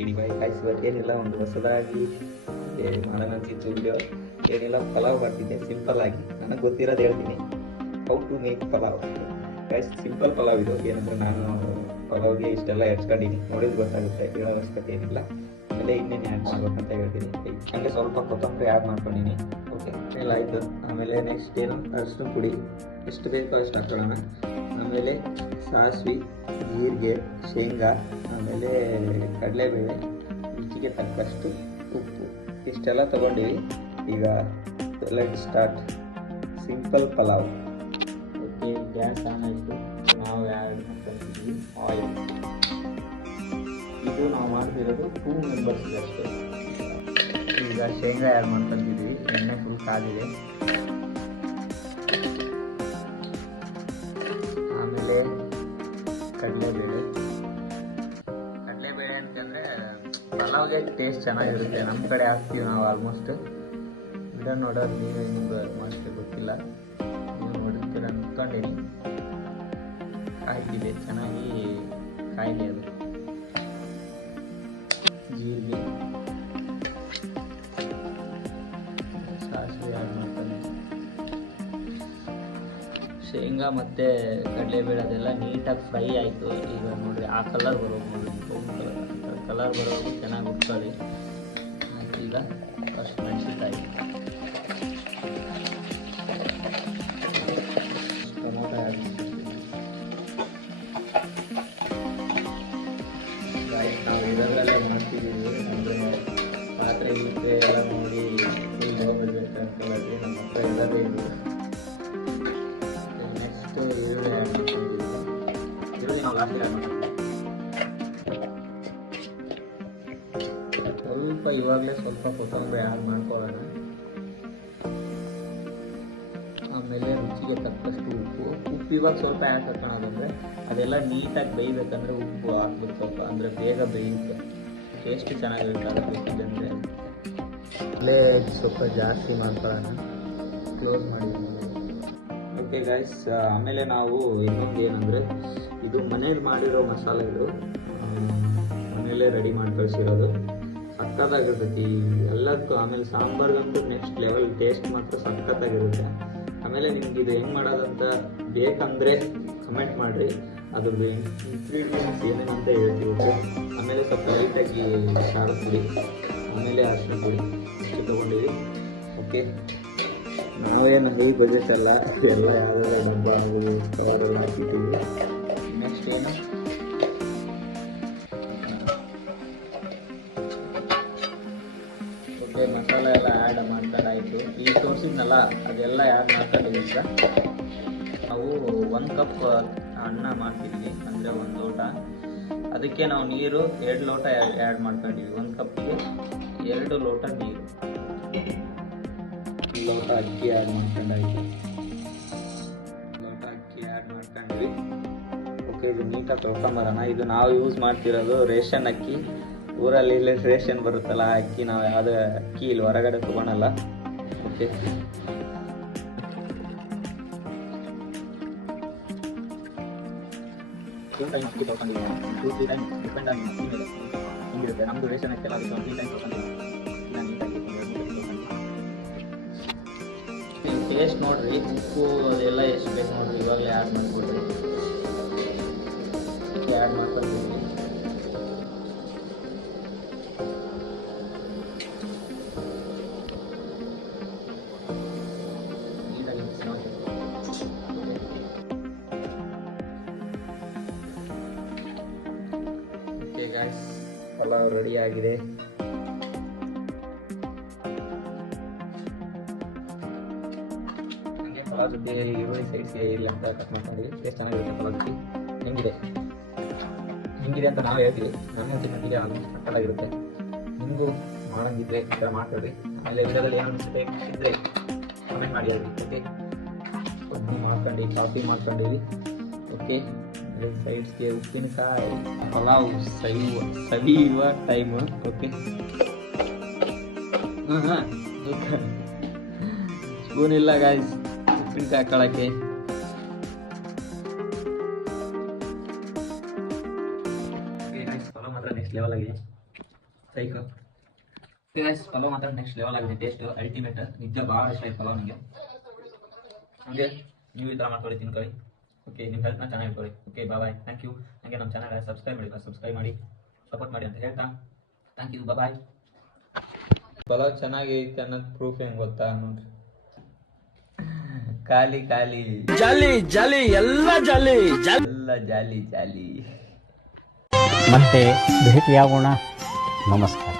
Continue ಬಾಯಿ ಕಾಯಿಸಿ but ಏನಿಲ್ಲ, ಒಂದು ಹೊಸದಾಗಿ ಮಾಡೋಣ ವಿಡಿಯೋ ಏನಿಲ್ಲ, ಪಲಾವ್ ಮಾಡ್ತಿದ್ದೆ ಸಿಂಪಲ್ ಆಗಿ. ನನಗೆ ಗೊತ್ತಿರೋದು ಹೇಳ್ತೀನಿ. How to make pulao. Guys simple pulao ಇದು. ಏನಂದ್ರೆ ನಾನು ಪಲಾವ್ಗೆ ಇಷ್ಟೆಲ್ಲ ಹೆಚ್ಕೊಂಡಿನಿ ನೋಡಿದ್ರೆ ಗೊತ್ತಾಗುತ್ತೆ, ಹೇಳೋ ಅವಶ್ಯಕತೆ ಏನಿಲ್ಲ. ಆಮೇಲೆ ಇನ್ನೇನು ಆ್ಯಡ್ ಮಾಡ್ಬೇಕಂತ ಹೇಳ್ತೀನಿ. ಹಂಗೆ ಸ್ವಲ್ಪ ಕೊತ್ತಂಬರಿ ಆ್ಯಡ್ ಮಾಡ್ಕೊಂಡಿನಿ. ಓಕೆ ಆಯಿತು. ಆಮೇಲೆ ನೆಕ್ಸ್ಟ್ ಏನು? ಅರಿಶಿನ ಪುಡಿ. ಎಷ್ಟು ಬೇಕೋ ಅಷ್ಟು ಹಾಕೊಳ್ಳೋಣ. ಆಮೇಲೆ ಸಾಸಿವೆ, ಜೀರಿಗೆ, ಶೇಂಗಾ, ಆಮೇಲೆ ಕಡಲೆಬೇಳೆ, ರುಚಿಗೆ ತಕ್ಕಷ್ಟು ಉಪ್ಪು. ಇಷ್ಟೆಲ್ಲ ತೊಗೊಂಡಿವಿ. ಈಗ let start simple pulao okay, gas on ಆಯಿತು. ನಾವು ಆ್ಯಡ್ ಮಾಡ್ಕೊಂತಿದ್ವಿ ಆಯಿಲ್ ಇದು ನಾವು ಮಾಡ್ತಿರೋದು ಟೂ ಮೆಂಬರ್ಸ್ ಅಷ್ಟೇ. ಈಗ ಶೇಂಗಾ ಆ್ಯಡ್ ಮಾಡ್ಕೊಂತಿದ್ವಿ ಎಣ್ಣೆ ಫುಲ್ ಕಾದಿದೆ. ಪಲಾವ್ಗೆ ಟೇಸ್ಟ್ ಚೆನ್ನಾಗಿರುತ್ತೆ. ನಮ್ಮ ಕಡೆ ಹಾಕ್ತೀವಿ ನಾವು ಆಲ್ಮೋಸ್ಟ್ ಗಿಡ ನೋಡೋದು ನೀವು ನಿಮ್ಗೆ ಆಲ್ಮೋಸ್ಟ್ ಗೊತ್ತಿಲ್ಲ. ನೀವು ನೋಡಿರ್ತೀರ ಅಂದ್ಕೊಂಡಿನಿ ಕಾಯ್ತಿದೆ ಚೆನ್ನಾಗಿ ಕಾಯಿಲೆ ಅದು. ಜೀರಿಗೆ. ಸಾಸಿವೆ ಆ್ಯಡ್ ಮಾಡ್ತಾನೆ. ಶೇಂಗಾ ಮತ್ತು ಕಡಲೆಬೇಳೆ ಅದೆಲ್ಲ ನೀಟಾಗಿ ಫ್ರೈ ಆಯಿತು. ಈಗ ನೋಡಿರಿ, ಆ ಕಲರ್ ಬರೋದು ನೋಡಿ ಕಲರ್ ಕಲರ್ ಬರೋದು ಚೆನ್ನಾಗಿ ಉಟ್ಕೊಳ್ಳಿ ಮತ್ತು ಈಗ ಫಸ್ಟ್ ಮೆಣಸಿನ್ಕಾಯಿ ಟೊಮೊಟೊ ಆ್ಯಡ್ ನಾವು ಇದರಲ್ಲೇ ಮಾಡ್ತಿದ್ದೀವಿ ಅಂದರೆ ಪಾತ್ರೆ ಗೀತ್ರೆ ಎಲ್ಲ ನೋಡಿ ಫುಲ್ ಹೋಗ್ಬಿಡ್ಬೇಕು ಅನ್ಕೊಳ್ಳೋದು ನಮ್ಮ ಹತ್ರ ಇರೋದೇ ಇದು ನೆಕ್ಸ್ಟ್ ಈರುಳ್ಳಿ ಆ್ಯಡ್ ಮಾಡ್ತಿದ್ದೀವಿ ಈರುಳ್ಳಿ ನಾವು ಲಾಸ್ಟಿಗೆ ಆ್ಯಡ್ ಇವಾಗಲೇ ಸ್ವಲ್ಪ ಕೊತ್ತಂಬರಿ ಆ್ಯಡ್ ಮಾಡ್ಕೊಳ್ಳೋಣ ಆಮೇಲೆ ರುಚಿಗೆ ತಕ್ಕಷ್ಟು ಉಪ್ಪು ಉಪ್ಪು ಇವಾಗ ಸ್ವಲ್ಪ ಯಾಕೆ ಹಾಕೋಣದಂದ್ರೆ ಅದೆಲ್ಲ ನೀಟಾಗಿ ಬೇಯಬೇಕಂದ್ರೆ ಉಪ್ಪು ಹಾಕ್ಬೇಕು ಸ್ವಲ್ಪ ಅಂದರೆ ಬೇಗ ಬೇಯುತ್ತೆ ಟೇಸ್ಟ್ ಚೆನ್ನಾಗಿರುತ್ತೆ ಅದಕ್ಕೆ ಬೇಕಿದ್ದಂದರೆ ಅಲ್ಲೇ ಸ್ವಲ್ಪ ಜಾಸ್ತಿ ಮಾಡ್ಕೊಳ್ಳೋಣ ಕ್ಲೋಸ್ ಮಾಡಿ ಓಕೆ ಗೈಸ್ ಆಮೇಲೆ ನಾವು ಇನ್ನೊಂದು ಏನಂದರೆ ಇದು ಮನೇಲಿ ಮಾಡಿರೋ ಮಸಾಲೆಗಳು ಮನೆಯಲ್ಲೇ ರೆಡಿ ಮಾಡಿ ಕಳಿಸಿರೋದು ಸಖತ್ತಾಗಿರ್ತೈತಿ. ಎಲ್ಲದಕ್ಕೂ ಆಮೇಲೆ ಸಾಂಬಾರ್ಗಂತೂ ನೆಕ್ಸ್ಟ್ ಲೆವೆಲ್ ಟೇಸ್ಟ್ ಮಾತ್ರ ಸಖತ್ತಾಗಿರುತ್ತೆ. ಆಮೇಲೆ ನಿಮ್ಗೆ ಇದು ಹೆಂಗೆ ಮಾಡೋದಂತ ಬೇಕಂದರೆ ಕಮೆಂಟ್ ಮಾಡಿರಿ. ಅದ್ರದ್ದು ಇಂಗ್ರೀಡಿಯೆಂಟ್ಸ್ ಏನೇನಂತ ಹೇಳ್ತೀವಿ ಆಮೇಲೆ ಸ್ವಲ್ಪ ಲೈಟಾಗಿ ಖಾರದ ಆಮೇಲೆ ಅರಿಶಿನ ಪುಡಿ ತೊಗೊಂಡಿವಿ ಓಕೆ ನಾವೇನು ಹೈ ಬಜೆಟ್ ಅಲ್ಲ. ಎಲ್ಲ ಯಾವ್ಯಾವ ಡಬ್ಬ ಹಾಕಿದ್ದೀವಿ ಈಗ ತೋರಿಸಿದ್ನಲ್ಲ, ಅದೆಲ್ಲ ಯಾರು ಮಾಡ್ಕೊಂಡಿದ್ದೀವಿ ಸರ್? ನಾವು ಒಂದು ಕಪ್ ಅನ್ನ ಮಾಡ್ತಿದ್ವಿ, ಅಂದರೆ ಒಂದು ಲೋಟ. ಅದಕ್ಕೆ ನಾವು ನೀರು, ಎರಡು ಲೋಟ ಆ್ಯಡ್ ಮಾಡ್ಕೊಂಡಿದ್ವಿ. ಒಂದು ಕಪ್ಪಿಗೆ ಎರಡು ಲೋಟ ನೀರು. ಲೋಟ ಅಕ್ಕಿ ಆ್ಯಡ್ ಮಾಡ್ಕೊಂಡಾಯ್ತು. ಲೋಟ ಅಕ್ಕಿ ಆ್ಯಡ್ ಮಾಡ್ಕೊಂಡ್ವಿ. ಓಕೆ, ಇದು ನೀಟಾಗಿ ತೊಳ್ಕೊಂಬರೋಣ ಇದು ನಾವು ಯೂಸ್ ಮಾಡ್ತಿರೋದು ರೇಷನ್ ಅಕ್ಕಿ. ಊರಲ್ಲಿ ಇಲ್ಲೇ ರೇಷನ್ ಬರುತ್ತಲ್ಲ ಅಕ್ಕಿ ನಾವು ಯಾವುದೇ ಅಕ್ಕಿ ಇಲ್ಲಿ ಹೊರಗಡೆ ತೊಗೊಳಲ್ಲ. ಓಕೆ ಟೂ ಟೈಮ್ ಅಕ್ಕಿ ತೊಗೊಂಡಿದ್ದೀವಿ ಟೂ ತ್ರೀ ಟೈಮ್ ಡಿಪೆಂಡ್ ಆಗಿ ಅಕ್ಕಿ ಮೇಲೆ ಹಿಂಗಿರುತ್ತೆ ನಮ್ಮದು ರೇಷನ್ ಅಕ್ಕಿ ಎಲ್ಲ ಅದಕ್ಕೆ ಒಂದು ತ್ರೀ ಟೈಮ್ ತೊಗೊಂಡಿದ್ದೀವಿ ನಾನು ನೀಟಾಗಿ ನೀವು ಟೇಸ್ಟ್ ನೋಡ್ರಿ ಉಪ್ಪು ಅದೆಲ್ಲ ಎಷ್ಟು ಬೇಕು ನೋಡ್ರಿ ಇವಾಗಲೇ ಆ್ಯಡ್ ಮಾಡಿಕೊಡ್ರಿ ಆ್ಯಡ್ ಮಾಡ್ಕೊಳ್ತೀವಿ ಪಲಾವ್ ರೆಡಿ ಆಗಿದೆ. ಜೊತೆ ಅಂತ ಜೊತೆ ಹೆಂಗಿದೆ? ಅಂತ ನಾವು ಹೇಳ್ತೀವಿ. ನನ್ನ ಅನ್ಸಿದ ಮಟ್ಟಿಗೆ ಆಲ್ಮೋಸ್ಟ್ ಕಟ್ಟಾಗಿರುತ್ತೆ ನಿಮಗೂ ಮಾಡಂಗಿದ್ರೆ ಈ ಥರ ಮಾಡ್ಕೊಳ್ರಿ. ಆಮೇಲೆ ವಿಡಿಯೋದಲ್ಲಿ ಏನು ಅನಿಸುತ್ತೆ ಇದ್ರೆ ಕಮೆಂಟ್ ಮಾಡಿ ಒಬ್ಬರು ಮಾಡ್ಕೊಂಡು ಕಾಫಿ ಮಾಡ್ಕೊಂಡಿವಿ ಓಕೆ ಸೈಡ್ಸ್ಗೆ ಉಪ್ಪಿನಕಾಯಿ ಪಲಾವ್ ಸವಿಯುವ ಸವಿಯುವ ಟೈಮ್ ಓಕೆ ಹಾಂ ಹಾಂ ಸ್ಪೂನ್ ಇಲ್ಲ ಗಾಯ್ಸ್ ಉಪ್ಪಿನಕಾಯಿ ಹಾಕೊಳ್ಳೋಕ್ಕೆ ಪಲಾವ್ ಮಾತ್ರ ನೆಕ್ಸ್ಟ್ ಲೆವೆಲ್ ಆಗಿದೆ. ಸೈಕ ಗೈಸ್ ಪಲಾವ್ ಮಾತ್ರ ನೆಕ್ಸ್ಟ್ ಲೆವೆಲ್ ಆಗಿದೆ. ಟೇಸ್ಟ್ ಅಲ್ಟಿಮೇಟ್ ನಿಜ, ಭಾಳ ಇಷ್ಟ ಆಯ್ತು ಪಲಾವ್ ನನಗೆ ಹಂಗೆ, ನೀವು ಈ ಥರ ಮಾಡ್ಕೊಳ್ಳಿ, ತಿನ್ಕೊಳ್ಳಿ. ಓಕೆ ನಿಮ್ಮ ಹೆಲ್ತ್ನ ಚೆನ್ನಾಗಿ ಇಟ್ಕೊಳ್ಳಿ. ಓಕೆ ಬಾಯ್ ಥ್ಯಾಂಕ್ ಯು ಹಾಗೆ ನಮ್ಮ ಚಾನಲ್ ಸಬ್ಸ್ಕ್ರೈಬ್ ಮಾಡಿ ಸಬ್ಸ್ಕ್ರೈಬ್ ಮಾಡಿ. ಸಪೋರ್ಟ್ ಮಾಡಿ ಅಂತ ಹೇಳ್ತಾ. ಥ್ಯಾಂಕ್ ಯು ಬಾಯ್ ಪಲಾವ್ ಚೆನ್ನಾಗೈತೆ ಅನ್ನೋದು ಪ್ರೂಫ್ ಹೆಂಗ್ ಗೊತ್ತಾ ನೋಡ್ರಿ. ಖಾಲಿ ಖಾಲಿ. ಜಾಲಿ ಜಾಲಿ ಎಲ್ಲ ಜಾಲಿ ಜಾಲಿ. ಎಲ್ಲ ಜಾಲಿ ಜಾಲಿ. ಮತ್ತೆ ಭೇಟಿಯಾಗೋಣ. ನಮಸ್ಕಾರ.